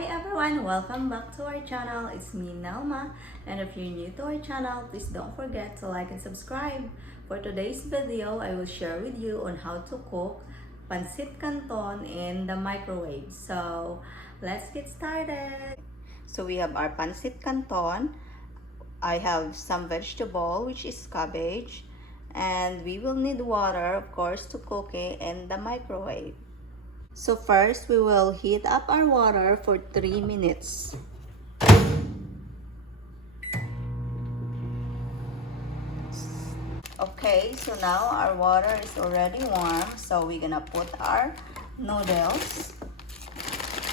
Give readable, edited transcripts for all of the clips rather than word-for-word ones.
Hi everyone, welcome back to our channel. It's me Nelma, and if you're new to our channel, please don't forget to like and subscribe. For today's video, I will share with you on how to cook Pancit Canton in the microwave. So let's get started. So we have our Pancit Canton. I have some vegetable, which is cabbage, and we will need water, of course, to cook it in the microwave. So first, we will heat up our water for 3 minutes. Okay, so now our water is already warm. So we're gonna put our noodles.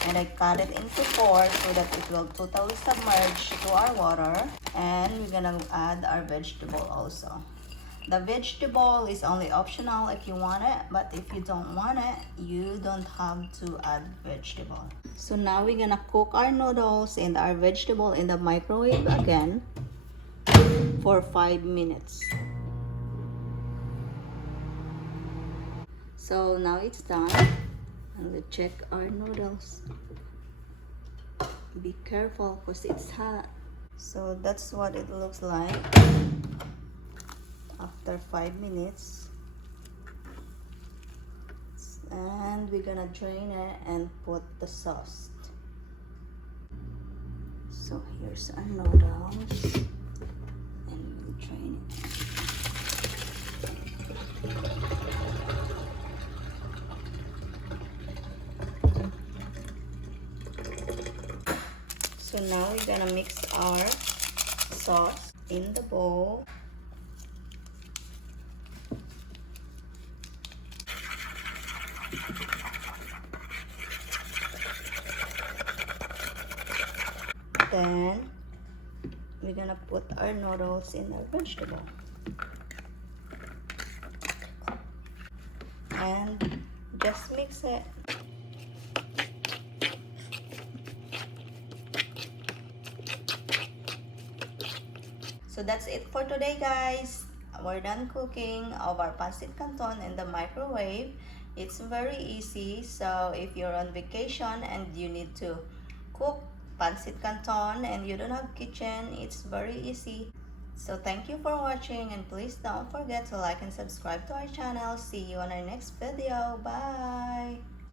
And I cut it into 4 so that it will totally submerge to our water. And we're gonna add our vegetable also. The vegetable is only optional if you want it, but if you don't want it, you don't have to add vegetable. So now we're gonna cook our noodles and our vegetable in the microwave again for 5 minutes. So now it's done. And let's check our noodles. Be careful because it's hot. So that's what it looks like after 5 minutes. And we're gonna drain it and put the sauce. So here's our noodles, and we'll drain it. So now we're gonna mix our sauce in the bowl. Then we're gonna put our noodles in our vegetable and just mix it. So that's it for today, guys. We're done cooking of our Pancit Canton in the microwave. It's very easy. So if you're on vacation and you need to cook Pancit Canton and you don't have kitchen, it's very easy. So thank you for watching, and please don't forget to like and subscribe to our channel. See you on our next video. Bye!